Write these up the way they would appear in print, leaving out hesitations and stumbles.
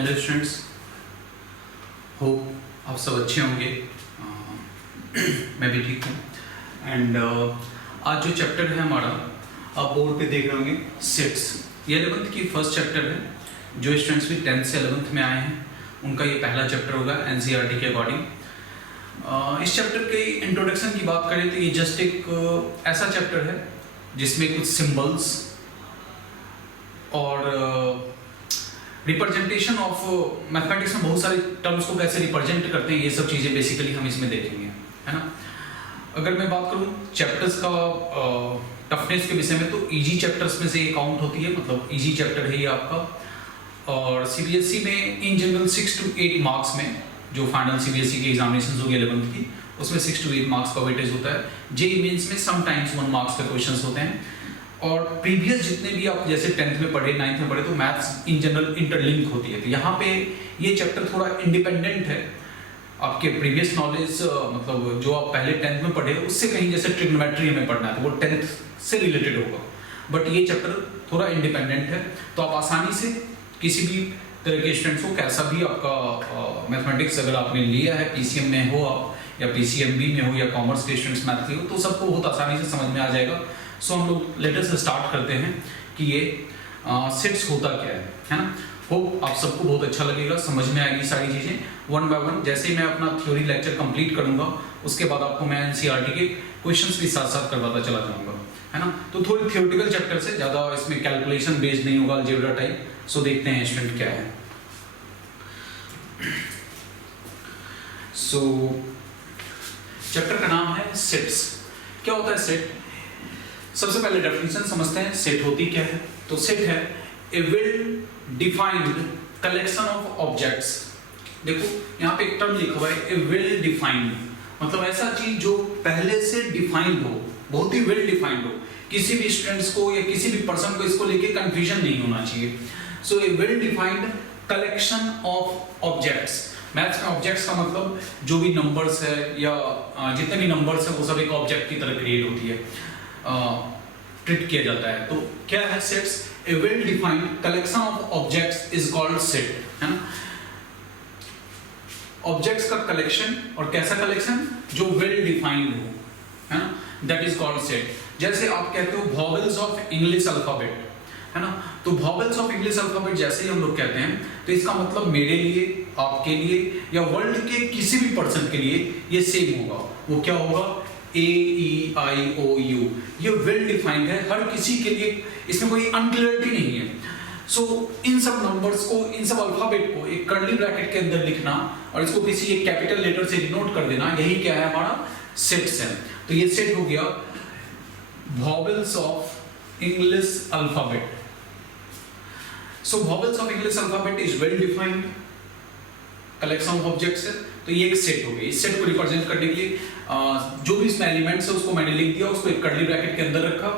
Hello students, hope आप सब अच्छे होंगे। मैं भी ठीक हूँ। एंड आज जो चैप्टर है हमारा, आप बोर्ड पे देख रहे होंगे, सेट्स। ये 11th की फर्स्ट चैप्टर है। जो स्टूडेंट्स भी 10th से 11th में आए हैं उनका ये पहला चैप्टर होगा एनसीईआरटी के अकॉर्डिंग। इस चैप्टर के इंट्रोडक्शन की बात करें तो ये जस्ट एक ऐसा चैप्टर है जिसमें कुछ सिंबल्स और रिप्रेजेंटेशन ऑफ मैथमेटिक्स में बहुत सारे टर्म्स को कैसे रिप्रेजेंट करते हैं, ये सब चीज़ें बेसिकली हम इसमें देखेंगे, है ना। अगर मैं बात करूँ चैप्टर्स का टफनेस के विषय में, तो इजी चैप्टर्स में से ये काउंट होती है, मतलब इजी चैप्टर है ये आपका। और सीबीएसई में इन जनरल 6 to 8 मार्क्स में, जो फाइनल सीबीएसई के एग्जामिनेशन होगी 11th की, उसमें 6 to 8 मार्क्स का वेटेज होता है। जेईई मेंस में समटाइम्स 1 मार्क्स के क्वेश्चंस होते हैं। और प्रीवियस जितने भी आप जैसे 10th में पढ़े, 9th में पढ़े, तो मैथ्स इन जनरल इंटरलिंक होती है। तो यहाँ पे ये चैप्टर थोड़ा इंडिपेंडेंट है आपके प्रीवियस नॉलेज, मतलब जो आप पहले 10th में पढ़े उससे कहीं, जैसे ट्रिग्नोमेट्री हमें पढ़ना है तो वो 10th से रिलेटेड होगा, बट ये चैप्टर थोड़ा इंडिपेंडेंट है। तो आप आसानी से किसी भी तरह के स्टूडेंट्स को, कैसा भी आपका मैथमेटिक्स अगर आपने लिया है, पीसीएम में हो आप या पीसीएमबी में हो या कॉमर्स के स्टूडेंट्स मैथ के हो, तो सबको बहुत आसानी से समझ में आ जाएगा। सो हम लोग लेटर से स्टार्ट करते हैं कि ये सेट्स होता क्या है ना। होप आप सबको बहुत अच्छा लगेगा, समझ में आएगी सारी चीज़ें वन बाय वन। जैसे ही मैं अपना थ्योरी लेक्चर कंप्लीट करूंगा, उसके बाद आपको मैं एनसीईआरटी के क्वेश्चंस भी साथ साथ करवाता चला जाऊंगा, है ना। तो थोड़ी थ्योरेटिकल चैप्टर से, ज़्यादा इसमें कैलकुलेशन बेस्ड नहीं होगा, अलजेब्रा टाइप। सो देखते हैं स्टूडेंट क्या है। सो चैप्टर का नाम है सेट्स। क्या होता है सेट? सबसे पहले डेफिनेशन समझते हैं, सेट होती क्या है। तो सेट है a well defined collection of objects. देखो यहाँ पे एक टर्म लिखा हुआ है, ए वेल डिफाइंड, मतलब ऐसा चीज जो पहले से डिफाइंड हो, बहुत ही वेल डिफाइंड हो, किसी भी स्टूडेंट्स को या किसी भी पर्सन को इसको लेके कंफ्यूजन नहीं होना चाहिए। So a well defined collection of objects. Maths में ऑब्जेक्ट्स का मतलब जो भी नंबर्स है या जितने भी नंबर्स है वो सब एक ऑब्जेक्ट की तरह क्रिएट होती है, ट्रीट किया जाता है। तो क्या है sets? A well defined collection of objects is called set, है ना। ऑब्जेक्ट्स का कलेक्शन, और कैसा कलेक्शन? जो वेल डिफाइंड हो, है ना, दैट इज कॉल्ड सेट। जैसे आप कहते हो वॉवेल्स ऑफ इंग्लिश अल्फाबेट, है ना, तो वॉवेल्स ऑफ इंग्लिश अल्फाबेट जैसे ही हम लोग कहते हैं, तो इसका मतलब मेरे लिए, आपके लिए या वर्ल्ड के किसी भी पर्सन के लिए ये सेम होगा। वो क्या होगा? A E I O U। ये वेल डिफाइंड है हर किसी के लिए, इसमें कोई अनक्लियरिटी नहीं है। सो इन सब नंबर्स को, इन सब अल्फाबेट को एक कर्ली ब्रैकेट के अंदर लिखना और इसको किसी एक कैपिटल लेटर से डिनोट कर देना, यही क्या है? हमारा सेट्स है। तो ये सेट हो गया vowels of English alphabet. So vowels of English alphabet is well defined collection of objects है। तो ये एक सेट हो गई। इस सेट को रिप्रेजेंट करने के लिए जो भी इसमें एलिमेंट्स है उसको मैंने लिख दिया, उसको एक कर्ली ब्रैकेट के अंदर रखा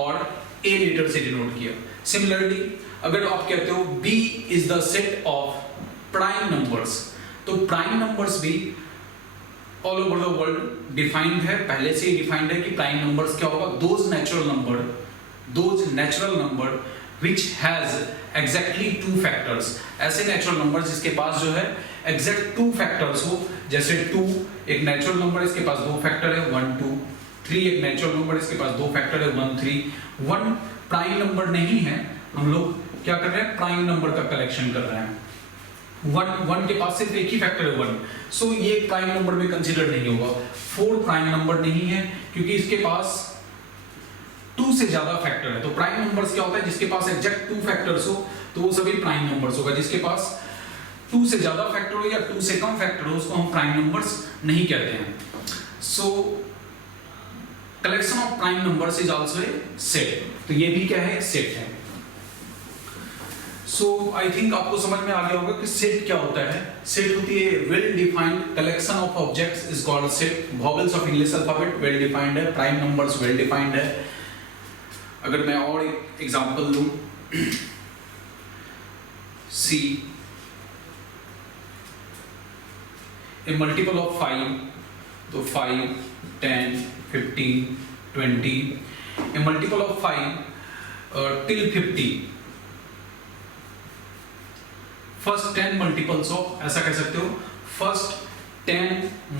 और ए लेटर से डिनोट किया। सिमिलरली अगर आप कहते हो B is the set of prime numbers, तो प्राइम नंबर्स भी all over the world defined है, पहले से ही डिफाइंड है कि प्राइम नंबर्स क्या होगा? Those natural number which has exactly 2 factors। ऐसे नेचुरल नंबर जिसके पास जो है एग्जैक्ट 2 फैक्टर्स हो, जैसे 2 एक नेचुरल नंबर, इसके पास 2 फैक्टर है 1 2, 3 एक नेचुरल नंबर, इसके पास 2 फैक्टर है 1 3। 1 प्राइम नंबर नहीं है, हम लोग क्या कर रहे हैं? प्राइम नंबर का कलेक्शन कर रहे हैं। 1 के पास सिर्फ एक ही फैक्टर है 1, सो ये प्राइम नंबर में कंसीडर नहीं होगा। 4 प्राइम नंबर नहीं है क्योंकि इसके पास 2 से ज्यादा फैक्टर है। तो प्राइम नंबर्स क्या होता है? जिसके पास एग्जैक्ट 2 फैक्टर्स हो तो वो सभी प्राइम नंबर्स होगा। जिसके पास 2 से ज्यादा फैक्टर हो या 2 से कम फैक्टर हो उसको हम प्राइम नंबर्स नहीं कहते हैं। सो collection of prime numbers is also a set. तो ये भी क्या है? सेट है। सो आई थिंक आपको समझ में आ गया होगा कि सेट क्या होता है। सेट होती है well defined collection of objects is called set. Vowels of English alphabet well defined है, प्राइम नंबर्स वेल डिफाइंड है। अगर मैं और एक एग्जांपल दूं, सी ए मल्टीपल ऑफ 5, तो 5 10 15 20, ए multiple of 5 till 50। First 10 multiples of, ऐसा कह सकते हो, फर्स्ट 10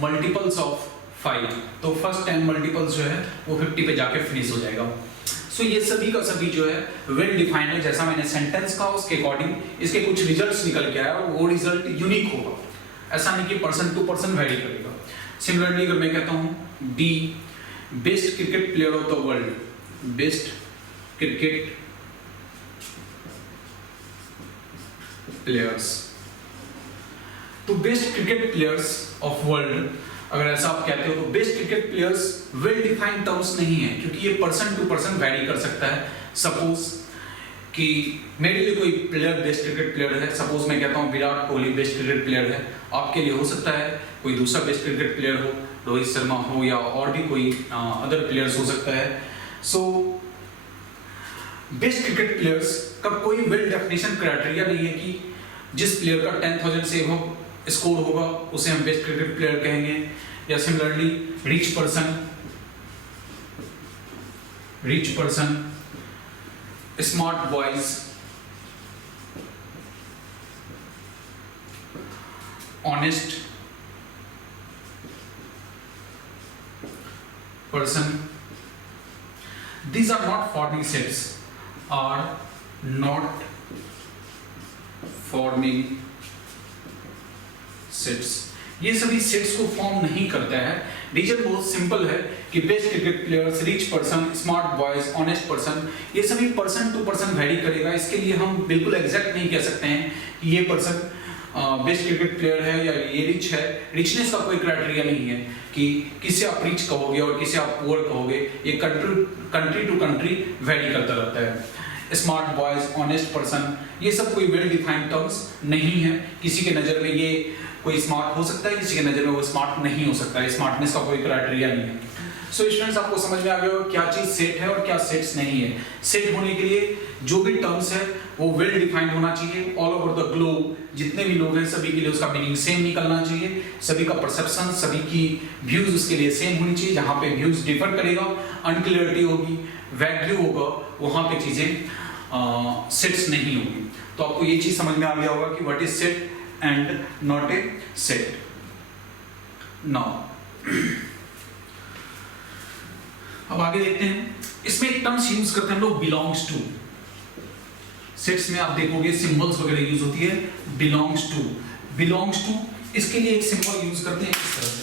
मल्टीपल्स ऑफ 5, तो फर्स्ट 10 मल्टीपल्स जो है वो 50 पे जाके फिनिश हो जाएगा। सो ये सभी का सभी जो है वेल डिफाइंड है, जैसा मैंने सेंटेंस कहा उसके अकॉर्डिंग इसके कुछ रिजल्ट्स निकल के आया और वो रिजल्ट यूनिक होगा, ऐसा नहीं कि पर्सन टू पर्सन वेरी करेगा। सिमिलरली अगर मैं कहता हूँ the best cricket player of the world, best cricket players, तो best cricket players of world अगर ऐसा आप कहते हो तो best cricket players well defined terms नहीं है, क्योंकि ये पर्सन टू पर्सन वैरी कर सकता है। सपोज कि मेरे लिए कोई प्लेयर बेस्ट क्रिकेट प्लेयर है, सपोज मैं कहता हूँ Virat Kohli best cricket player है, आपके लिए हो सकता है कोई दूसरा बेस्ट क्रिकेट प्लेयर हो, रोहित शर्मा हो या और भी कोई अदर प्लेयर्स हो सकता है। सो बेस्ट क्रिकेट प्लेयर्स का कोई वेल डेफिनेशन क्राइटेरिया नहीं है कि जिस प्लेयर का 10,000 से एबव स्कोर होगा उसे हम बेस्ट क्रिकेट प्लेयर कहेंगे, या similarly rich person, smart boys, honest person, these are not forming sets, are not forming sets, ये सभी सेट्स को फॉर्म नहीं करता है। रीजन बहुत सिंपल है कि best cricket players, rich person, smart boys, honest person, ये सभी पर्सन टू पर्सन वैरी करेगा। इसके लिए हम बिल्कुल एग्जैक्ट नहीं कह सकते हैं कि ये पर्सन बेस्ट क्रिकेट प्लेयर है या ये रिच है। रिचनेस का कोई क्राइटेरिया नहीं है कि किसे आप रिच कहोगे और किसे आप पुअर कहोगे, ये कंट्री टू कंट्री वैरी करता रहता है। स्मार्ट बॉयज, ऑनेस्ट पर्सन, ये सब कोई वेल डिफाइंड टर्म्स नहीं है। किसी के नज़र में ये कोई स्मार्ट हो सकता है, किसी के नज़र में वो स्मार्ट नहीं हो सकता है। स्मार्टनेस का कोई क्राइटेरिया नहीं है। सो स्टूडेंट्स, आपको समझ में आ गया क्या चीज़ सेट है और क्या सेट्स नहीं है। सेट होने के लिए जो भी टर्म्स है वो वेल डिफाइंड होना चाहिए। ऑल ओवर द ग्लोब जितने भी लोग हैं सभी के लिए उसका मीनिंग सेम निकलना चाहिए। सभी का परसेप्शन, सभी की व्यूज उसके लिए सेम होनी चाहिए। जहाँ पे व्यूज डिफर करेगा, अनक्लियरिटी होगी, वैग्यू होगा, वहाँ पे चीज़ें सेट्स नहीं होगी। तो आपको ये चीज़ समझ में आ गया होगा कि what is set and not a set. Now अब आगे देखते हैं, इसमें एक टर्म्स यूज करते हैं हम लोग, belongs to। सेट्स में आप देखोगे सिंबल्स वगैरह यूज होती है, belongs to। इसके लिए एक सिंबल यूज करते हैं इस तरह से,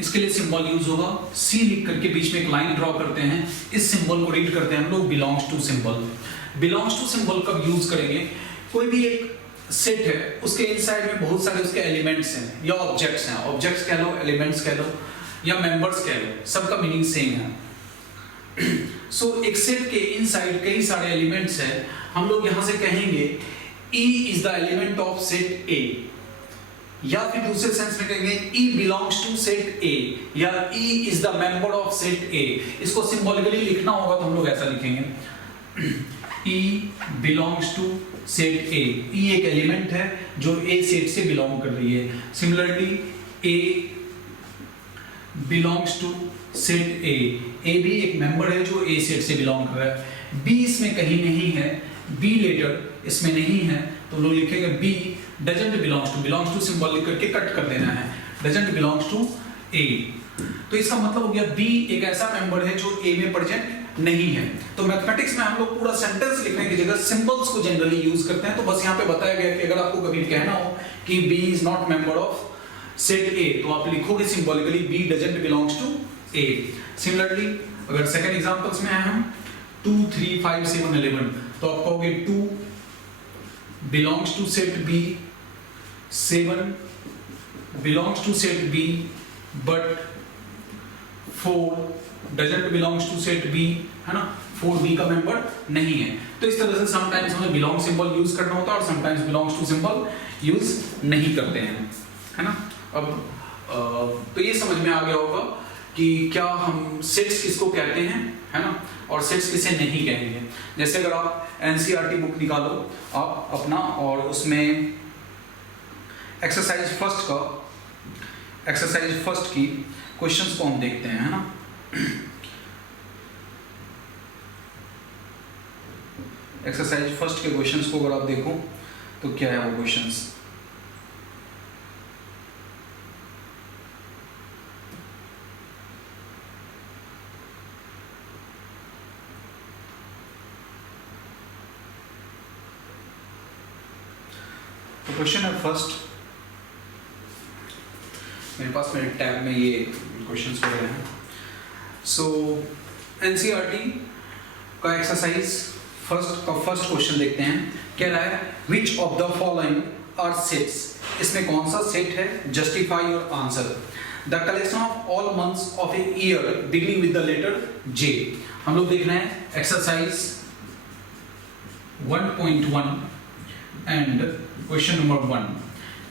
इसके लिए सिंबल यूज होगा C लिख करके बीच में एक लाइन ड्रॉ करते हैं, इस सिंबल को रीड करते हैं हम लोग belongs to symbol. belongs to symbol कब यूज करेंगे? कोई भी एक सेट है, उसके इनसाइड में बहुत सारे उसके एलिमेंट्स हैं या ऑब्जेक्ट्स हैं, ऑब्जेक्ट्स कह लो, एलिमेंट्स कह लो या मेंबर्स कह लो, सबका मीनिंग सेम है। सो एक सेट के इनसाइड कई सारे एलिमेंट्स हैं। हम लोग यहां से कहेंगे E is the element of set A, या फिर दूसरे सेंस में कहेंगे E belongs to set A, या E is the member of set A। इसको सिंबॉलिकली लिखना होगा तो हम लोग ऐसा लिखेंगे, E belongs to set A। E एक एलिमेंट है जो A सेट से बिलोंग कर रही है। Similarly A belongs to set A, A भी एक मेंबर है जो A सेट से बिलोंग कर रहा है। B इसमें कहीं नहीं है, B लेटर इसमें नहीं है, तो लोग लिखेंगे B doesn't belongs to symbol लिख करके कट कर देना है, डजंट बिलोंग्स टू A। तो इसका मतलब हो गया B एक ऐसा मेंबर है जो A में प्रेजेंट नहीं है। तो मैथमेटिक्स में हम लोग पूरा सेंटेंस लिखने की जगह सिंबल्स को जनरली यूज करते हैं। तो बस यहाँ पे बताया गया कि अगर आपको कभी कहना हो कि B is not member of set A, तो आप लिखोगे symbolically B doesn't belongs to A। Similarly अगर सेकंड एग्जांपल्स में आए हम 2, 3, 5, 7, 11, तो आप कहोगे 2 belongs to set B, 7 belongs to set B, but 4 doesn't belongs to set B, है ना, 4 B का मेंबर नहीं है। तो इस तरह से समटाइम्स हमें बिलोंग सिंबल यूज करना होता है और sometimes belongs to symbol use नहीं करते हैं, है ना। अब तो ये समझ में आ गया होगा कि क्या हम सेट्स किसको कहते हैं, है ना, और सेट्स किसे नहीं कहेंगे। जैसे अगर आप NCERT बुक निकालो आप अपना, और उसमें एक्सरसाइज फर्स्ट की क्वेश्चंस को हम देखते हैं, है ना। एक्सरसाइज फर्स्ट के क्वेश्चंस को अगर आप देखो तो क्या है वो क्वेश्चंस। तो क्वेश्चन है फर्स्ट, मेरे पास मेरे टैब में ये क्वेश्चंस वगैरह हैं। सो एनसीईआरटी का एक्सरसाइज फर्स्ट क्वेश्चन देखते हैं। कह रहा है which of the following are sets, इसमें कौन सा सेट है, justify your answer. The collection of all months of a year beginning with the letter J. हम लोग देख रहे हैं एक्सरसाइज 1.1 एंड क्वेश्चन नंबर 1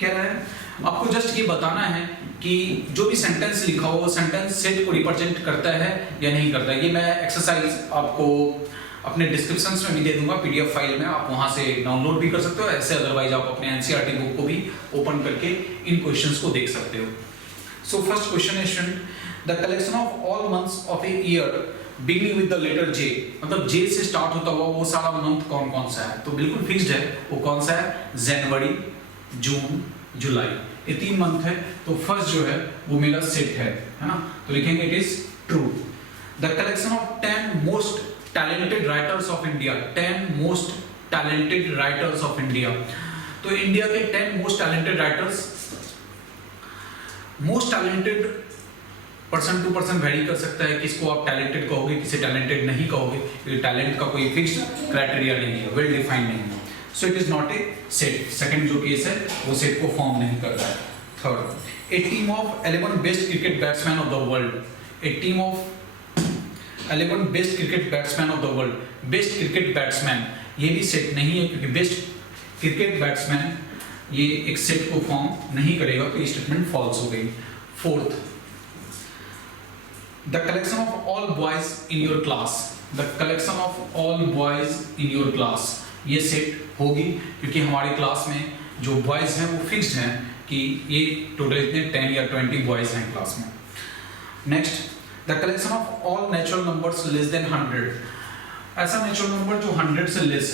कह रहा है आपको जस्ट ये बताना है कि जो भी सेंटेंस लिखा हो सेंटेंस सेट को रिप्रेजेंट करता है या नहीं करता है। ये मैं एक्सरसाइज आपको अपने डिस्क्रिप्शन में भी दे दूंगा पीडीएफ फाइल में, आप वहां से डाउनलोड भी कर सकते हो। ऐसे अदरवाइज आप अपने एनसीईआरटी बुक को भी ओपन करके इन क्वेश्चंस को देख सकते हो। So first question is the collection of all months of a year beginning with the letter J, मतलब जे से स्टार्ट होता हुआ वो सारा मंथ कौन कौन सा है। तो बिल्कुल फिक्स्ड है, वो कौन सा है, जनवरी, जून, जुलाई, ये 3 मंथ है। तो फर्स्ट जो है वो मेरा सेट है ना, तो लिखेंगे it is true. The collection of 10 most talented writers of India, 10 most talented writers of India. तो इंडिया के 10 most talented writers, most talented person to person vary कर सकता है, किसको आप टैलेंटेड कहोगे, किसे टैलेंटेड नहीं कहोगे, क्योंकि टैलेंट का कोई फिक्स्ड क्राइटेरिया नहीं है, वेल डिफाइंड नहीं है। So it is not a set. Second जो केस है वो सेट को फॉर्म नहीं कर रहा है। Third, A team of 11 best cricket batsman of the world, A team of 11 best cricket batsman of the world, best cricket batsman ये भी सेट नहीं है, क्योंकि बेस्ट क्रिकेट बैट्समैन ये एक सेट को फॉर्म नहीं करेगा, तो ये स्टेटमेंट फॉल्स हो गई। Fourth, the collection of all boys in your class, the collection of all boys in your class ये सेट होगी, क्योंकि हमारे क्लास में जो बॉयज हैं वो फिक्स्ड हैं कि ये टोटल इतने 10 या 20 बॉयज हैं क्लास में। Next, the collection of all natural numbers less than 100, ऐसा नेचुरल नंबर जो 100 से लेस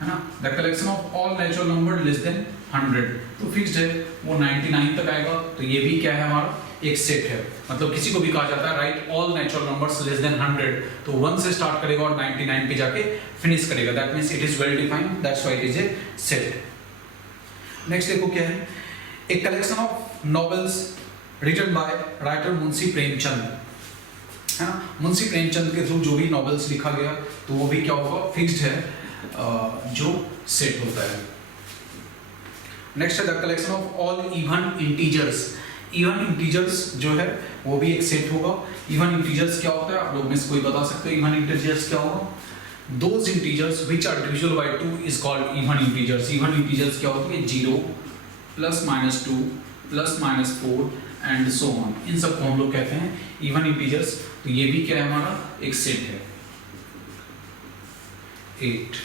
है ना। The collection of all natural number less than 100 तो फिक्स्ड है, वो 99 तक आएगा। तो ये भी क्या है, हमारा एक सेट है। मतलब किसी को भी कहा जाता है right all natural numbers less than 100, तो 1 से स्टार्ट करेगा और 99 पे जाके फिनिश करेगा, that means it is well defined, that's why it is a set. Next देखो क्या है, a collection of novels written by writer Munshi Premchand, है ना। मुंशी प्रेमचंद के थ्रू जो भी नॉवेल्स लिखा गया तो वो भी क्या होगा, फिक्स्ड है, जो सेट होता है। नेक्स्ट है the collection of all even integers, even integers जो है वो भी एक सेट होगा। इवन इंटीजर्स क्या होता है, आप लोग में से कोई बता सकते हो इवन इंटीजर्स क्या होगा। Those integers which are divisible by 2 is called even integers. Even integers क्या होती है, 0 plus minus 2 plus minus 4 and so on, इन सब को हम लोग कहते हैं इवन इंटीजर्स। तो ये भी क्या है, हमारा एक सेट है। 8,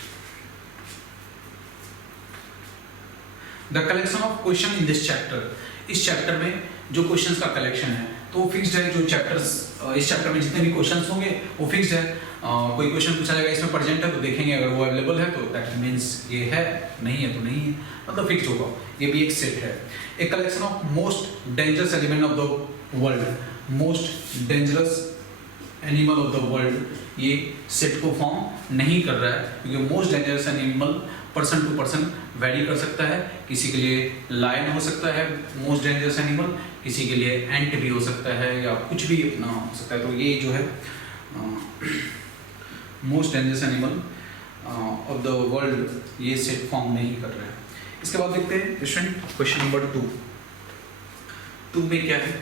the collection of question in this chapter, इस चैप्टर में जो क्वेश्चंस का कलेक्शन है तो वो फिक्स्ड है। जो चैप्टर्स इस चैप्टर में जितने भी क्वेश्चंस होंगे वो फिक्स्ड है। कोई क्वेश्चन पूछा जाएगा इसमें प्रेजेंट है तो देखेंगे, अगर वो अवेलेबल है तो दैट मींस ये है, नहीं है तो नहीं है, मतलब फिक्स्ड होगा। ये भी एक सेट है। A collection of most dangerous element of the world, most dangerous animal of the world, ये सेट को फॉर्म नहीं कर रहा है, क्योंकि most dangerous animal person to person vary कर सकता है। किसी के लिए लायन हो सकता है मोस्ट डेंजरस एनिमल, किसी के लिए एंट भी हो सकता है, या कुछ भी अपना हो सकता है। तो ये जो है most dangerous animal of the world ये सेट फॉर्म नहीं कर रहा है। इसके बाद देखते हैं स्टूडेंट क्वेश्चन नंबर 2 में क्या है।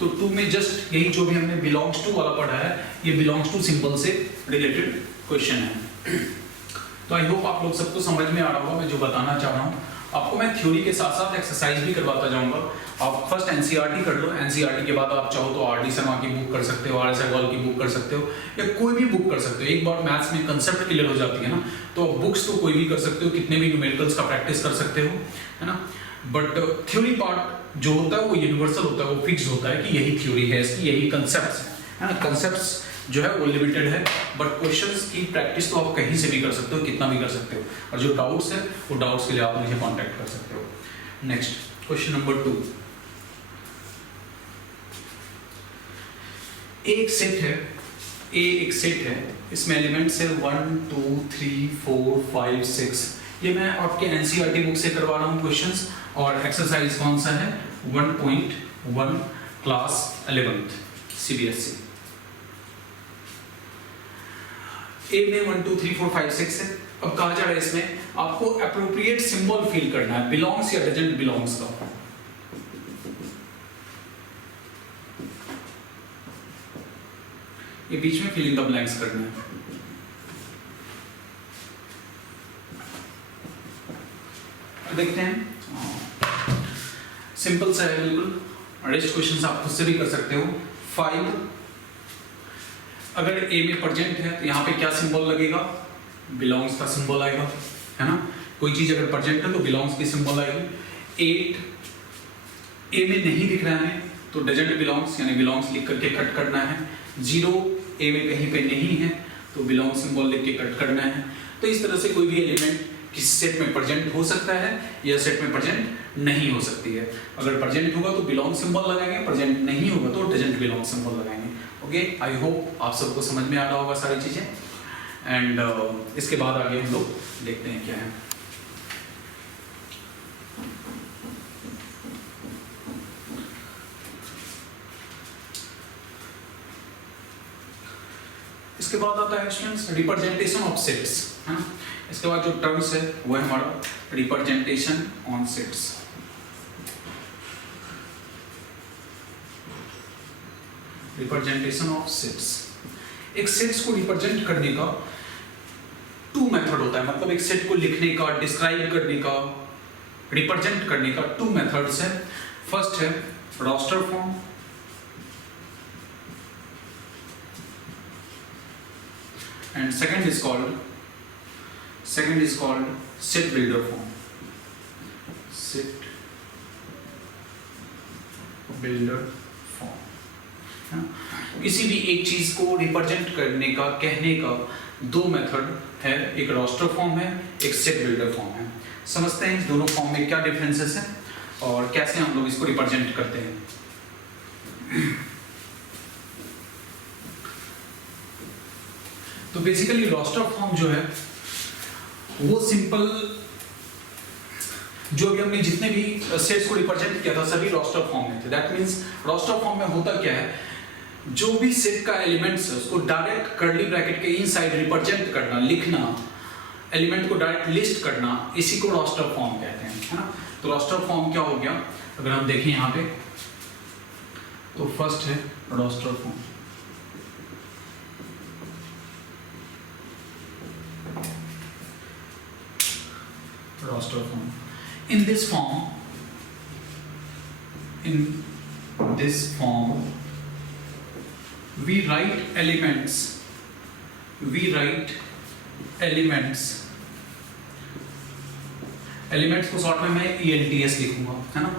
तो 2 में जस्ट यही जो भी हमने बिलोंग्स टू वाला पढ़ा है, ये बिलोंग्स टू सिंबल से रिलेटेड क्वेश्चन है। तो आई होप आप लोग सबको समझ में आ रहा होगा मैं जो बताना चाह रहा हूँ। आपको मैं थ्योरी के साथ साथ एक्सरसाइज भी करवाता जाऊंगा। आप फर्स्ट एनसीईआरटी कर लो, एनसीईआरटी के बाद आप चाहो तो आर डी शर्मा की बुक कर सकते हो, आर एस अग्रवाल की बुक कर सकते हो, या कोई भी बुक कर सकते हो। एक बार मैथ्स में कंसेप्ट क्लियर हो जाती है ना, तो बुक्स तो कोई भी कर सकते हो, कितने भी न्यूमेरिकल्स का प्रैक्टिस कर सकते हो, है ना। बट थ्योरी पार्ट जो होता है वो यूनिवर्सल होता है, वो फिक्स होता है कि यही थ्योरी है इसकी, यही कंसेप्ट है ना। कंसेप्ट जो है वो लिमिटेड है, बट क्वेश्चंस की प्रैक्टिस तो आप कहीं से भी कर सकते हो, कितना भी कर सकते हो, और जो डाउट्स है वो डाउट्स के लिए आप मुझे कांटेक्ट कर सकते हो। नेक्स्ट क्वेश्चन नंबर 2, एक सेट है, ए एक सेट है, इसमें एलिमेंट्स है 1 2 3 4 5 6। ये मैं आपके एनसीईआरटी बुक से करवा रहा हूँ क्वेश्चंस, और एक्सरसाइज कौन सा है 1.1 क्लास 11th सीबीएसई। ए में 1 2 3 4 5 6 है। अब कहा जा रहा है इसमें आपको एप्रोप्रिएट सिंबल फील करना है, बिलोंग्स या डजंट बिलोंग्स का। ये बीच में फिल इन द ब्लैंक्स करना है। देखते हैं, सिंपल सा है बिल्कुल, रेस्ट क्वेश्चन आप खुद से भी कर सकते हो। 5, अगर ए में प्रेजेंट है तो यहाँ पे क्या सिंबल लगेगा, बिलोंग्स का सिंबल आएगा, है ना। कोई चीज अगर प्रेजेंट है तो बिलोंग्स की सिंबल आएगी। 8 ए में नहीं दिख रहा है तो डजंट बिलोंग्स यानी बिलोंग्स लिख करके कट करना है। 0 ए में कहीं पे नहीं है तो बिलोंग सिंबल लिख के कट करना है। तो इस तरह से कोई भी एलिमेंट किसी सेट में प्रेजेंट हो सकता है या सेट में प्रेजेंट नहीं हो सकती है। अगर प्रेजेंट होगा तो बिलोंग सिंबल लगाएंगे, प्रेजेंट नहीं होगा तो डजंट बिलोंग सिंबल लगाएंगे। ओके, आई होप आप सबको समझ में आ रहा होगा सारी चीजें। एंड इसके बाद आगे हम लोग देखते हैं क्या है। इसके बाद आता है स्टूडेंट्स रिप्रेजेंटेशन ऑफ सेट्स, है ना। इसके बाद जो टर्म्स है वो है हमारा representation on sets. Representation of sets, एक सेट्स को रिप्रेजेंट करने का 2 मेथड होता है, मतलब एक सेट को लिखने का, डिस्क्राइब करने का, रिप्रेजेंट करने का 2 मेथड्स है। फर्स्ट है roster form, and second is called set builder form, set builder form। किसी भी एक चीज को रिप्रेजेंट करने का, कहने का 2 मेथड है, एक रोस्टर फॉर्म है, एक सेट बिल्डर फॉर्म है। समझते हैं इस दोनों फॉर्म में क्या डिफरेंसेस है और कैसे हम लोग इसको रिप्रेजेंट करते हैं। तो बेसिकली रोस्टर फॉर्म जो है वो सिंपल, जो भी हमने जितने भी सेट्स को रिप्रेजेंट किया था सभी रोस्टर फॉर्म में थे। दैट मींस रोस्टर फॉर्म में होता क्या है, जो भी सेट का एलिमेंट्स है उसको डायरेक्ट कर्ली ब्रैकेट के इनसाइड रिप्रेजेंट करना, लिखना, एलिमेंट को डायरेक्ट लिस्ट करना, इसी को रोस्टर फॉर्म कहते हैं, है ना। तो रोस्टर फॉर्म क्या हो गया, अगर हम देखें यहाँ पे तो फर्स्ट है roster form. Roster form. In this form, we write elements. Elements को शॉर्ट में मैं ELTS लिखूंगा, है ना।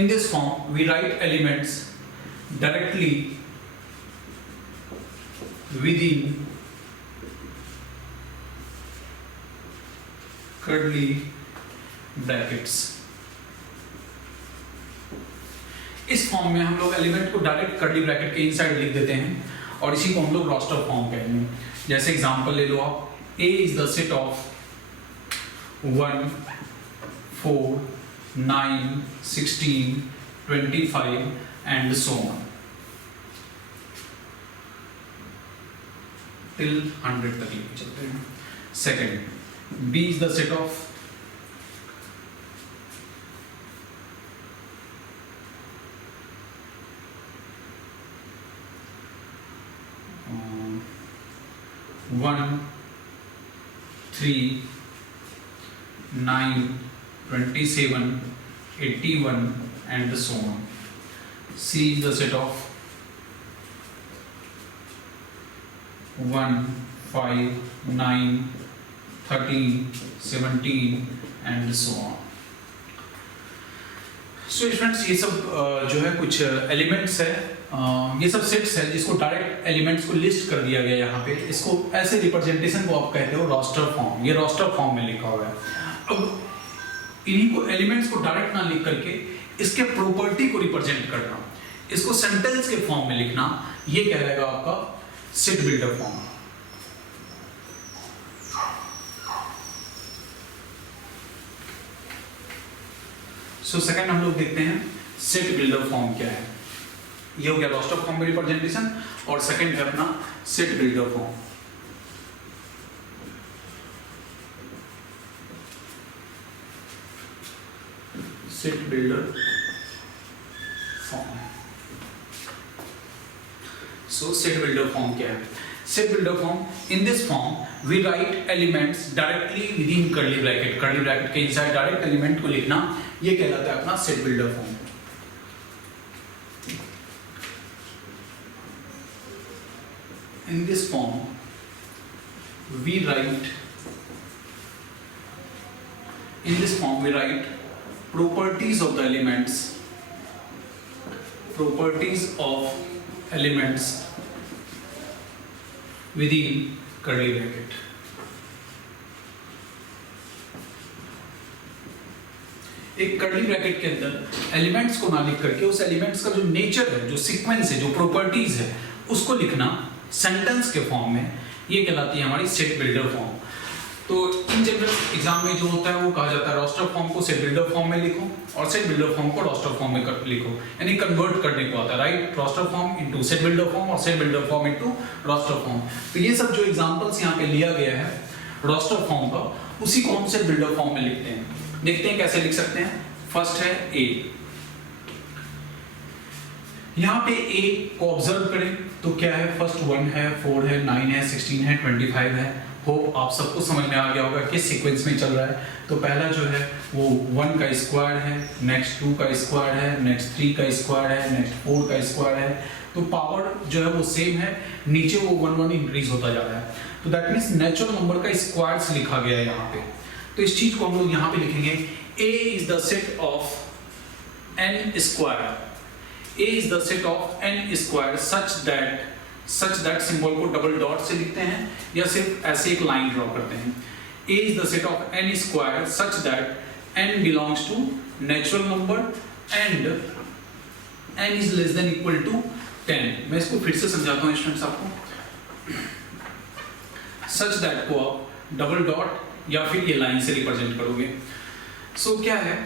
In this form, we write elements directly within curly brackets. इस फॉर्म में हम लोग एलिमेंट को डायरेक्ट कर्ली ब्रैकेट के इनसाइड लिख देते हैं और इसी को हम लोग रोस्टर फॉर्म कहेंगे। जैसे एग्जांपल ले लो आप, A is the set of 1 4 9 16 25 and so on till 100 तक लेके चलते हैं। Second, B is the set of 1 3 9 27 81 and so on. C is the set of 1 5 9 13 17 and so on. So students ये सब जो है कुछ एलिमेंट्स है, ये सब सेट्स है जिसको डायरेक्ट एलिमेंट्स को लिस्ट कर दिया गया यहाँ पे। इसको ऐसे रिप्रेजेंटेशन को आप कहते हो रोस्टर फॉर्म, ये रोस्टर फॉर्म में लिखा हुआ है। अब इन्हीं को एलिमेंट्स को डायरेक्ट ना लिख करके इसके प्रॉपर्टी को रिप्रेजेंट करना, इसको सेंटेंस के फॉर्म में लिखना, ये कहलाएगा आपका set builder form. So second हम लोग देखते हैं सेट बिल्डर फॉर्म क्या है। ये हो गया रोस्टर फॉर्म में रिप्रेजेंटेशन, और सेकंड है अपना set builder form. Set builder form. सो सेट बिल्डर फॉर्म क्या है? Set builder form. In this form, we write elements directly within curly bracket. Curly bracket के inside direct element को लिखना, ये कहलाता है अपना set builder form. In this form, we write. In this form, we write properties of the elements. Properties of elements within curly bracket. एक curly bracket के अंदर एलिमेंट्स को ना लिख करके उस एलिमेंट्स का जो नेचर है, जो सीक्वेंस है, जो प्रॉपर्टीज है, उसको लिखना सेंटेंस के फॉर्म में, ये कहलाती है हमारी सेट बिल्डर फॉर्म। तो इन जनरल एग्जाम में जो होता है वो कहा जाता है रोस्टर फॉर्म को सेट बिल्डर फॉर्म में लिखो और सेट बिल्डर फॉर्म को रोस्टर फॉर्म में लिखो, यानी कन्वर्ट करने को आता है, right? Roster form into set builder form और set builder form into roster form. तो ये सब जो एग्जांपल्स यहाँ पे लिया गया है रोस्टर फॉर्म का, उसी को हम सेट बिल्डर फॉर्म में लिखते हैं। देखते हैं कैसे लिख सकते हैं। फर्स्ट है ए। यहाँ पे ए को ऑब्जर्व करें तो क्या है? फर्स्ट 1 है, 4 है, 9 है, 16 है, 25 है। होप आप सबको समझ में आ गया होगा किस सीक्वेंस में चल रहा है। तो पहला जो है वो 1 का स्क्वायर है, नेक्स्ट 2 का स्क्वायर है, नेक्स्ट 3 का स्क्वायर है, नेक्स्ट 4 का स्क्वायर है। तो पावर जो है वो सेम है, नीचे वो 1 इंक्रीज होता जा रहा है। तो दैट मीन्स नेचुरल नंबर का स्क्वायर्स लिखा गया है यहाँ पे। तो इस चीज को हम लोग यहाँ पे लिखेंगे A is the set of n square. A is the set of n square such that symbol को डबल डॉट से लिखते हैं या सिर्फ ऐसे एक लाइन ड्रॉ करते हैं। A is the set of n square such that n belongs to natural number and n is less than equal to 10। मैं इसको फिर से समझाता हूँ स्टूडेंट्स आपको। such that को आप डबल डॉट या फिर ये लाइन से रिप्रेजेंट करोगे। सो क्या है,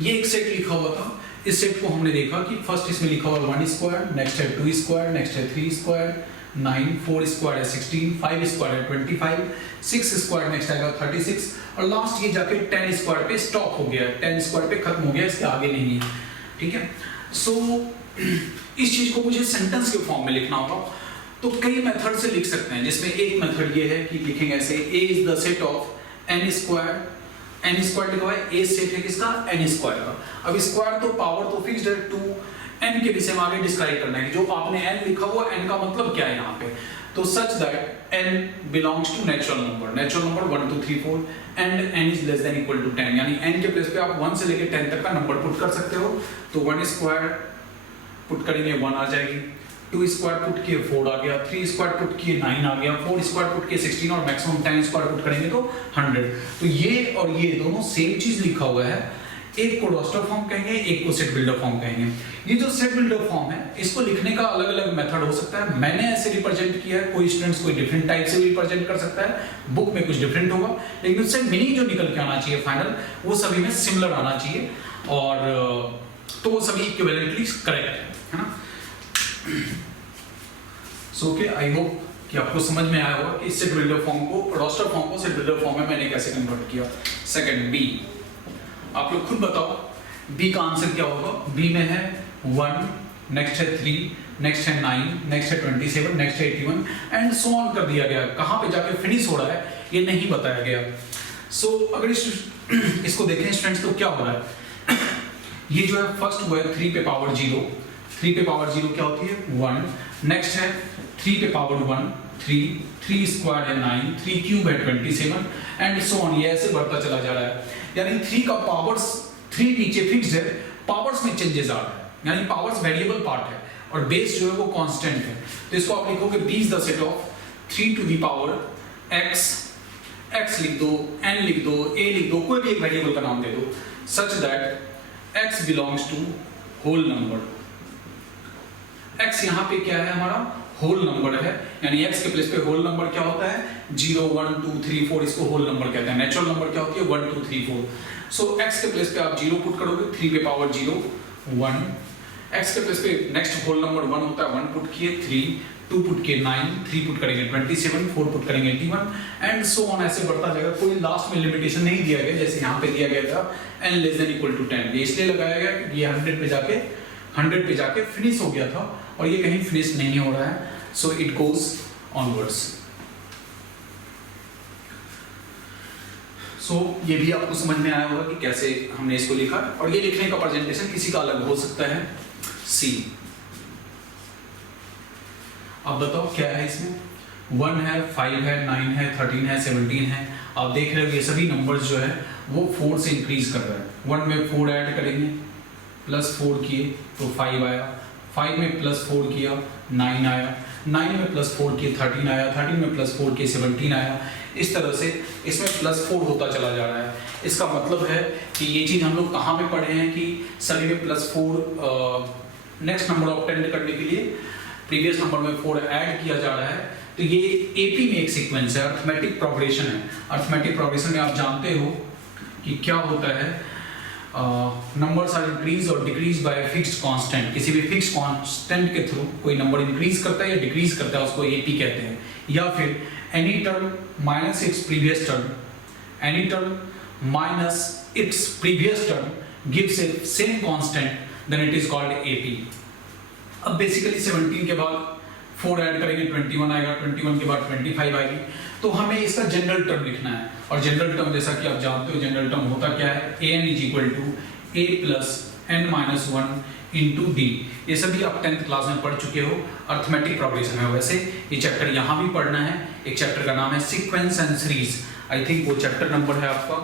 ये एक सेट लिखा हुआ था। इस सेट को हमने देखा कि फर्स्ट इसमें लिखा हुआ 1 स्क्वायर, नेक्स्ट है 2 स्क्वायर, नेक्स्ट है 3 स्क्वायर, 9, 4 स्क्वायर है 16, 5 स्क्वायर है 25, 6 स्क्वायर नेक्स्ट आएगा 36 और लास्ट ये जाके 10 स्क्वायर पे स्टॉप हो गया, 10 स्क्वायर पे खत्म हो गया, इसके आगे नहीं है। ठीक है। सो इस चीज को मुझे सेंटेंस के फॉर्म में लिखना होगा। तो कई मेथड से लिख सकते हैं, जिसमें एक मेथड ये है कि लिखेंगे ऐसे A is the set of n square. n square लिखा हुआ है, A सेट है किसका? n स्क्वायर का। अब स्क्वायर तो पावर तो फिक्स्ड है 2, n के विषय में आगे डिस्क्राइब करना है। जो आपने n लिखा हुआ, n का मतलब क्या है यहाँ पे? तो such that n belongs to natural number 1 2 3 4 and n is less than equal to 10, यानी n के प्लेस पे आप 1 से लेकर 10 तक का नंबर पुट कर सकते हो। तो 1 स्क्वायर पुट करेंगे 1 आ जाएगी, 2 स्क्वायर पुट किए 4 आ गया, 3 स्क्वायर पुट किए 9 आ गया, 4 स्क्वायर पुट किए 16 और मैक्सिमम 10 स्क्वायर पुट करेंगे तो 100। तो ये और ये दोनों सेम चीज लिखा हुआ है। एक को रोस्टर फॉर्म कहेंगे, एक को सेट बिल्डर फॉर्म कहेंगे। ये जो सेट बिल्डर फॉर्म है, इसको लिखने का अलग अलग मेथड हो सकता है। मैंने ऐसे रिप्रेजेंट किया है, कोई स्टूडेंट्स कोई डिफरेंट टाइप से रिप्रेजेंट कर सकता है, बुक में कुछ डिफरेंट होगा, लेकिन उससे मीनिंग जो निकल के आना चाहिए फाइनल, वो सभी में सिमिलर आना चाहिए और तो वो सभी इक्विवेलेंटली करेक्ट है ना। सो ओके, आई होप कि आपको समझ में आया होगा कि सेट बिल्डर फॉर्म को, रोस्टर फॉर्म को सेट बिल्डर फॉर्म में मैंने कैसे कन्वर्ट किया। सेकंड बी, आप लोग खुद बताओ बी का आंसर क्या होगा। बी में है 1, नेक्स्ट है 3, नेक्स्ट है 9, नेक्स्ट है 27, नेक्स्ट है 81 एंड सो ऑन कर दिया गया। कहाँ पे जाके फिनिश हो रहा है ये नहीं बताया गया। सो अगर इसको देखें स्टूडेंट्स तो क्या हो रहा है, ये जो है फर्स्ट वो है 3 पे पावर 0, 3 पे पावर 0 क्या होती है 1, नेक्स्ट है 3 पे पावर 1 3, 3 स्क्वायर है 9, 3 क्यूब है 27 एंड सो ऑन, ये ऐसे बढ़ता चला जा रहा है। यानी 3 का पावर 3 नीचे फिक्स्ड है, पावर्स में चेंजेस आ रहा है, यानी पावर्स वेरिएबल पार्ट है और बेस जो है वो कांस्टेंट है। तो इसको आप लिखोगे b is the set of 3 to the power x लिख दो, n लिख दो, a लिख दो, कोई भी एक वेरिएबल का नाम दे दो, such that x belongs to whole number. x यहाँ पे क्या है, हमारा होल नंबर है, यानी x के प्लेस पे होल नंबर क्या होता है 0 1 2 3 4, इसको होल नंबर कहते हैं। नेचुरल नंबर क्या होती है 1 2 3 4। सो x के प्लेस पे आप 0 पुट करोगे, 3 पे पावर 0 1, x के प्लेस पे नेक्स्ट होल नंबर 1 होता है, 1 पुट किए 3, 2 पुट किए 9, 3 पुट करेंगे 27, 4 पुट करेंगे 81 एंड सो ऑन, ऐसे बढ़ता जाएगा। कोई लास्ट में लिमिटेशन नहीं दिया गया, जैसे यहाँ पे दिया गया था n less than equal to 10, ये इसलिए लगाया गया कि ये 100 पे जाके फिनिश हो गया था और ये कहीं फिनिश नहीं हो रहा है, सो इट गोज ऑनवर्ड्स। सो ये भी आपको समझ में आया होगा कि कैसे हमने इसको लिखा, और ये लिखने का प्रेजेंटेशन किसी का अलग हो सकता है। सी, अब बताओ क्या है इसमें, 1 है, 5 है, 9 है, 13 है, 17 है। आप देख रहे हो ये सभी नंबर्स जो है वो 4 से इंक्रीज कर रहा है। 1 में 4 ऐड करेंगे, प्लस 4 किए तो 5 आया, 5 में प्लस 4 किया 9 आया, 9 में प्लस 4 किए 13 आया, 13 में प्लस 4 किए 17 आया। इस तरह से इसमें प्लस 4 होता चला जा रहा है। इसका मतलब है कि ये चीज़ हम लोग कहाँ पे पढ़े हैं कि सभी में प्लस 4 नेक्स्ट नंबर ऑब्टेंड करने के लिए प्रीवियस नंबर में 4 ऐड किया जा रहा है। तो ये एपी में एक सीक्वेंस है, अर्थमेटिक प्रोग्रेशन है। अर्थमेटिक प्रोग्रेशन में आप जानते हो कि क्या होता है, नंबर्स आर इंक्रीज और डिक्रीज बाय फिक्स्ड कांस्टेंट। किसी भी फिक्स्ड कांस्टेंट के थ्रू कोई नंबर इंक्रीज करता है या डिक्रीज करता है, उसको एपी कहते हैं। या फिर any term minus its previous term, any term minus its previous term gives a same constant, then it is called AP. अब बेसिकली 17 के बाद 4 ऐड करेंगे 21 आएगा, 21 के बाद 25 आएगी। तो हमें इसका जनरल टर्म लिखना है, और जनरल टर्म जैसा कि आप जानते हो जनरल टर्म होता क्या है, an is equal to a plus n minus 1 into d. ये सभी आप 10th क्लास में पढ़ चुके हो, अर्थमेटिक प्रोग्रेशन है। वैसे ये चैप्टर यहाँ भी पढ़ना है, एक चैप्टर का नाम है sequence and series, I think वो चैप्टर नंबर है आपका,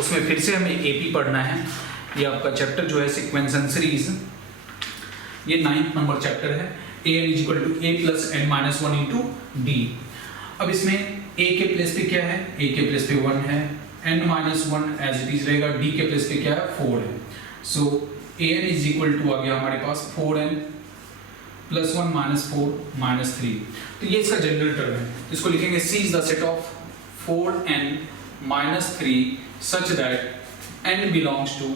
उसमें फिर से हमें एपी पढ़ना है। ये आपका चैप्टर जो है सीक्वेंस एंड सीरीज, ये 9th नंबर चैप्टर है। an is equal to a plus n minus 1 into d. अब इसमें a के प्लेस पे क्या है, a के प्लेस पे 1 है, n minus 1 as it is रहेगा, d के प्लेस पे क्या है 4 है। So an is equal to आ गया हमारे पास 4n प्लस 1 माइनस 4 माइनस 3। तो ये इसका जनरल टर्म है, इसको लिखेंगे c is the set of 4n minus 3 such that n belongs to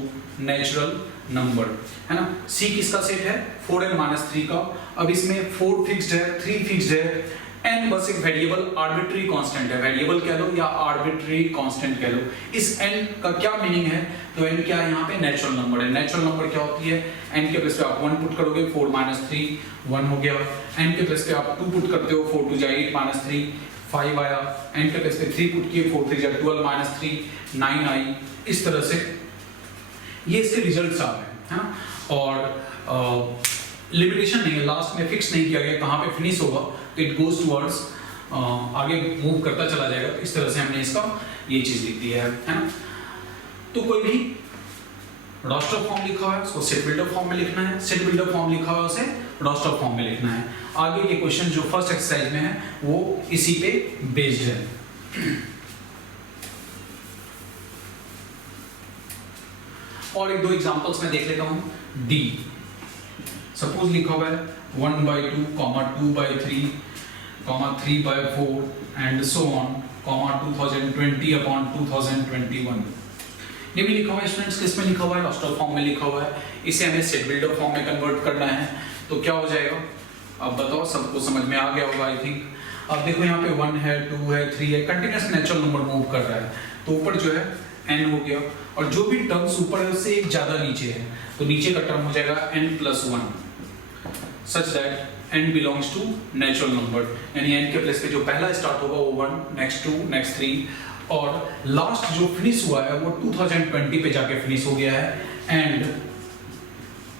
natural number, है ना। c किसका सेट है 4n माइनस 3 का। अब इसमें 4 फिक्स्ड है, 3 फिक्स्ड है, n बस एक वेरिएबल आर्बिट्री कांस्टेंट है, वेरिएबल कह लो या आर्बिट्री कांस्टेंट कह लो। इस n का क्या मीनिंग है, तो n क्या है यहाँ पे नेचुरल नंबर है। नेचुरल नंबर क्या होती है, n के प्लेस पे आप 1 पुट करोगे 4 माइनस 3 1 हो गया, n के प्लेस पे आप 2 पुट करते हो 4 2 8 माइनस 3 5 आया, n के प्लेस पे 3 पुट किए 4 3 12 माइनस 3 9 आई। इस तरह से ये इसके रिजल्ट्स आ रहे हैं, है ना। और लिमिटेशन नहीं है, लास्ट में फिक्स नहीं किया गया कहाँ पे फिनिश होगा, तो इट गोज टुवर्ड्स आगे मूव करता चला जाएगा। तो इस तरह से हमने इसका ये चीज लिख दी है ना। तो कोई भी रोस्टर फॉर्म लिखा हुआ है उसको सेट बिल्डर फॉर्म में लिखना है, सेट बिल्डर फॉर्म लिखा हुआ है उसे रोस्टर फॉर्म में लिखना है। आगे के क्वेश्चन जो फर्स्ट एक्सरसाइज में है वो इसी पे बेस्ड है। और एक दो एग्जांपल्स में देख लेता हूं। डी सपोज लिखा हुआ है 1/2, 2/3, 3/4 एंड सो ऑन, 2020/2021। ये भी लिखा हुआ है स्टूडेंट्स, किस में लिखा हुआ है, रोस्टर फॉर्म में लिखा हुआ है। इसे हमें सेट बिल्डर फॉर्म में कन्वर्ट करना है, तो क्या हो जाएगा अब बताओ, सबको समझ में आ गया होगा आई थिंक। अब देखो यहाँ पे 1 है 2 है 3 है, कंटिन्यूअस नेचुरल नंबर मूव कर रहा है, तो ऊपर जो है n हो गया, और जो भी टर्म्स ऊपर है उससे एक ज्यादा नीचे है, तो नीचे का टर्म हो जाएगा n+1 such that n belongs to natural number, यानी n के प्लेस पे जो पहला स्टार्ट होगा वो 1, नेक्स्ट 2, नेक्स्ट 3, और लास्ट जो फिनिश हुआ है वो 2020 पे जाके फिनिश हो गया है, and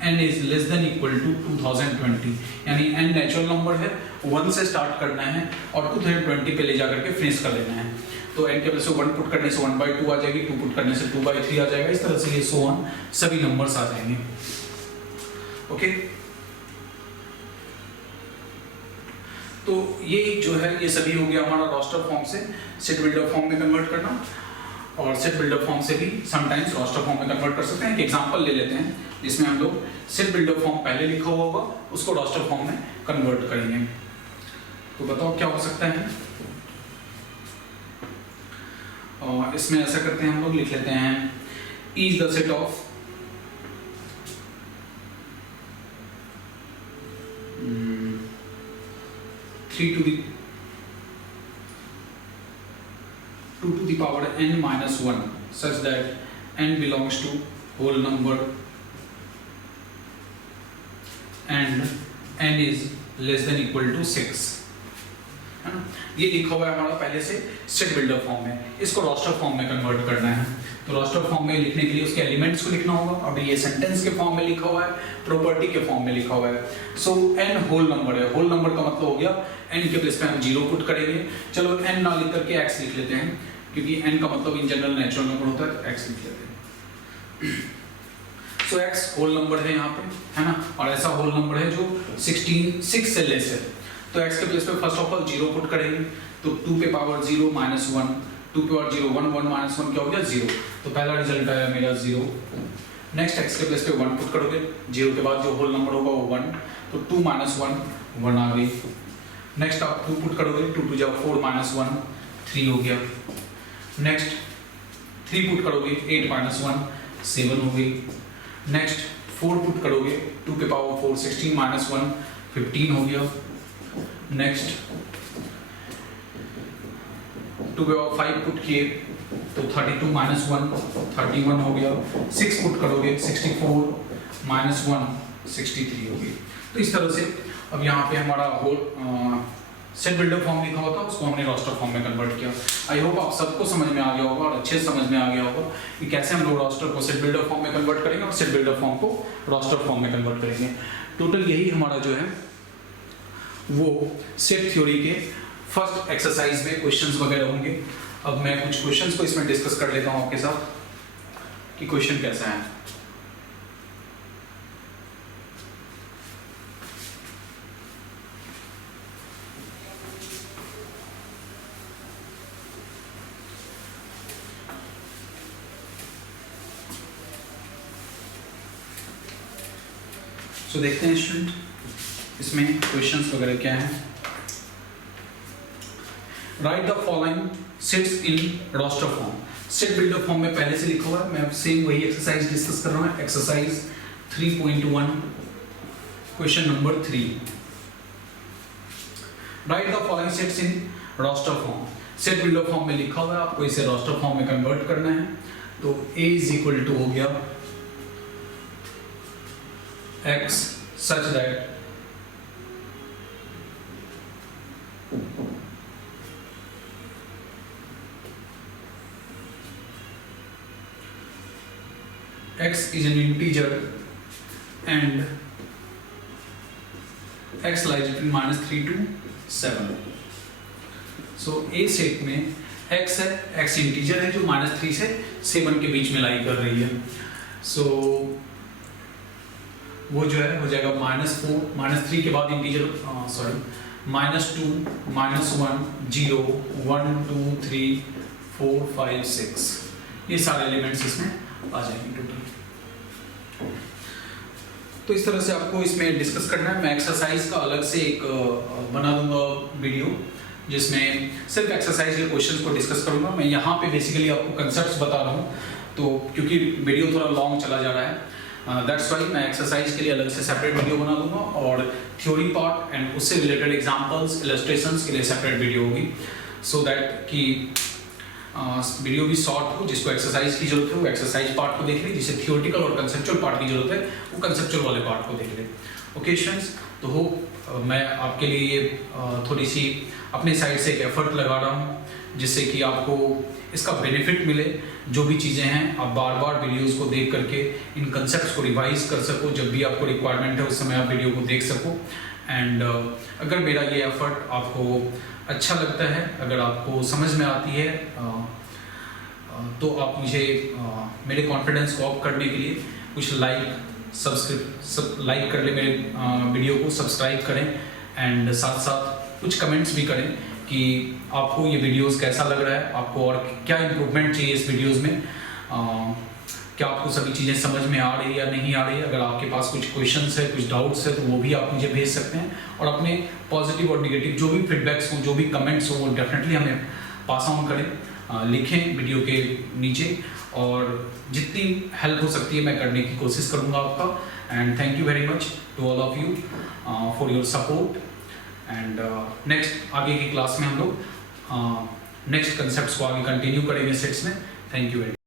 n is less than equal to 2020, यानी n नेचुरल नंबर है, 1 से स्टार्ट करना है और 2020 पे ले जाकर के फिनिश कर लेना है। तो n के प्लेस में 1 पुट करने से 1/2 आ जाएगी, 2 पुट करने से 2/3 आ जाएगा। इस तरह से ये सो ऑन सभी नंबर्स आ जाएंगे। ओके, तो ये जो है ये सभी हो गया हमारा रोस्टर फॉर्म से सेट बिल्डर फॉर्म में कन्वर्ट करना, और सेट बिल्डर फॉर्म से भी समटाइम्स रोस्टर फॉर्म में कन्वर्ट कर सकते हैं। एक एग्जांपल ले लेते हैं जिसमें हम लोग सेट बिल्डर फॉर्म पहले लिखा हुआ होगा उसको रोस्टर फॉर्म में कन्वर्ट करेंगे। तो बताओ क्या हो सकता है। और इसमें ऐसा करते हैं हम लोग, लिख लेते हैं is the set of two to the power n minus 1 such that n belongs to whole number and n is less than equal to 6, है ना। ये लिखा हुआ है हमारा पहले से सेट बिल्डर फॉर्म में, इसको रोस्टर फॉर्म में कन्वर्ट करना है। तो रोस्टर फॉर्म में लिखने के लिए उसके एलिमेंट्स को लिखना होगा। अब ये सेंटेंस के फॉर्म में लिखा हुआ है, प्रॉपर्टी के फॉर्म में लिखा हुआ है। सो n होल नंबर है, होल नंबर का मतलब हो गया n के प्लेस पे हम 0 पुट करेंगे। चलो n ना लिख करके x लिख लेते हैं, क्योंकि n का मतलब इन जनरल नेचुरल नंबर होता है, तो x लिख लेते हैं। सो x होल नंबर है यहाँ पे, है ना, और ऐसा होल नंबर है जो 6 से लेस है। तो x के प्लेस पे फर्स्ट ऑफ ऑल 0 पुट करेंगे, तो 2 पे पावर 0 माइनस 1, 2 पे पावर 0 1, 1 माइनस 1 क्या हो गया 0, तो पहला रिजल्ट आया मेरा 0। नेक्स्ट x के प्लेस पे 1 पुट करोगे, 0 के बाद जो होल नंबर होगा वो 1, तो 2 माइनस 1 1 आ गई। नेक्स्ट आप 2 पुट करोगे, 2 2 जा 4 माइनस 1 3 हो गया। नेक्स्ट 3 पुट करोगे, 8 माइनस 1 7 हो गई। नेक्स्ट 4 पुट करोगे, 2 पे पावर 4 16 माइनस 1 15 हो गया। नेक्स्ट 2 पे पावर 5 पुट किए तो 32 माइनस 1 31 हो गया। 6 पुट करोगे, 64 माइनस 1 63 हो गई। तो इस तरह से अब यहाँ पे हमारा होल सेट बिल्डर फॉर्म लिखा होता है, उसको हमने रोस्टर फॉर्म में कन्वर्ट किया। आई होप आप सबको समझ में आ गया होगा और अच्छे से समझ में आ गया होगा कि कैसे हम लोग रोस्टर को सेट बिल्डर फॉर्म में कन्वर्ट करेंगे और सेट बिल्डर फॉर्म को रोस्टर फॉर्म में कन्वर्ट करेंगे। टोटल यही हमारा जो है वो सेट थ्योरी के फर्स्ट एक्सरसाइज में क्वेश्चंस वगैरह होंगे। अब मैं कुछ क्वेश्चंस को इसमें डिस्कस कर लेता हूँ आपके साथ कि क्वेश्चन कैसा है। तो देखते हैं स्टूडेंट इसमें क्वेश्चंस वगैरह क्या है। Write the following sets in roster form. Set builder form में पहले से लिखा हुआ है, मैं सेम वही एक्सरसाइज डिस्कस कर रहा हूँ। Exercise 3.1 question number 3। Write the following sets in roster form. Set builder form में लिखा हुआ है, आपको इसे रोस्टर फॉर्म में कन्वर्ट करना है। तो A इज इक्वल टू हो गया x such that x is an integer and x lies between -3 to 7. So A set में x है, x इंटीजर है जो -3 से 7 के बीच में लाई कर रही है। So वो जो है हो जाएगा -4 -3 के बाद इंटीजर -2 -1 0 1 2 3 4 5 6 ये सारे एलिमेंट्स इसमें आ जाएंगे टोटल। तो इस तरह से आपको इसमें डिस्कस करना है। मैं एक्सरसाइज का अलग से एक बना दूंगा वीडियो जिसमें सिर्फ एक्सरसाइज के क्वेश्चंस को डिस्कस करूंगा। मैं यहाँ पे बेसिकली आपको कंसेप्ट्स बता रहा हूँ, तो क्योंकि वीडियो थोड़ा लॉन्ग चला जा रहा है दैट्स वाई मैं एक्सरसाइज के लिए अलग से सेपरेट वीडियो बना दूंगा और थ्योरी पार्ट एंड उससे रिलेटेड एग्जांपल्स इलस्ट्रेशंस के लिए सेपरेट वीडियो होगी, सो दैट कि वीडियो भी शॉर्ट हो। जिसको एक्सरसाइज की जरूरत है वो एक्सरसाइज पार्ट को देख ले, जिसे थियोरटिकल और कंसेप्चुअल पार्ट की जरूरत है वो कंसेप्चुअल वाले पार्ट को देख ले। ओके स्टूडेंट्स, तो होप मैं आपके लिए थोड़ी सी अपने साइड से एक एफर्ट लगा रहा हूँ जिससे कि आपको इसका बेनिफिट मिले। जो भी चीज़ें हैं आप बार बार वीडियोस को देख करके इन कंसेप्ट्स को रिवाइज कर सको, जब भी आपको रिक्वायरमेंट है उस समय आप वीडियो को देख सको। एंड अगर मेरा ये एफर्ट आपको अच्छा लगता है, अगर आपको समझ में आती है, तो आप मुझे मेरे कॉन्फिडेंस को अप करने के लिए कुछ लाइक कर ले, मेरे वीडियो को सब्सक्राइब करें एंड साथ साथ कुछ कमेंट्स भी करें कि आपको ये वीडियोस कैसा लग रहा है, आपको और क्या इम्प्रूवमेंट चाहिए इस वीडियोस में, क्या आपको सभी चीज़ें समझ में आ रही है या नहीं आ रही है। अगर आपके पास कुछ क्वेश्चंस है, कुछ डाउट्स है, तो वो भी आप मुझे भेज सकते हैं और अपने पॉजिटिव और निगेटिव जो भी फीडबैक्स हों, जो भी कमेंट्स हों, वो डेफिनेटली हमें पास ऑन करें, लिखें वीडियो के नीचे, और जितनी हेल्प हो सकती है मैं करने की कोशिश करूँगा आपका। And thank you very much to all of you for your support. And next आगे की क्लास में हम लोग नेक्स्ट कंसेप्ट्स को आगे कंटिन्यू करेंगे सेट्स में। Thank you very much.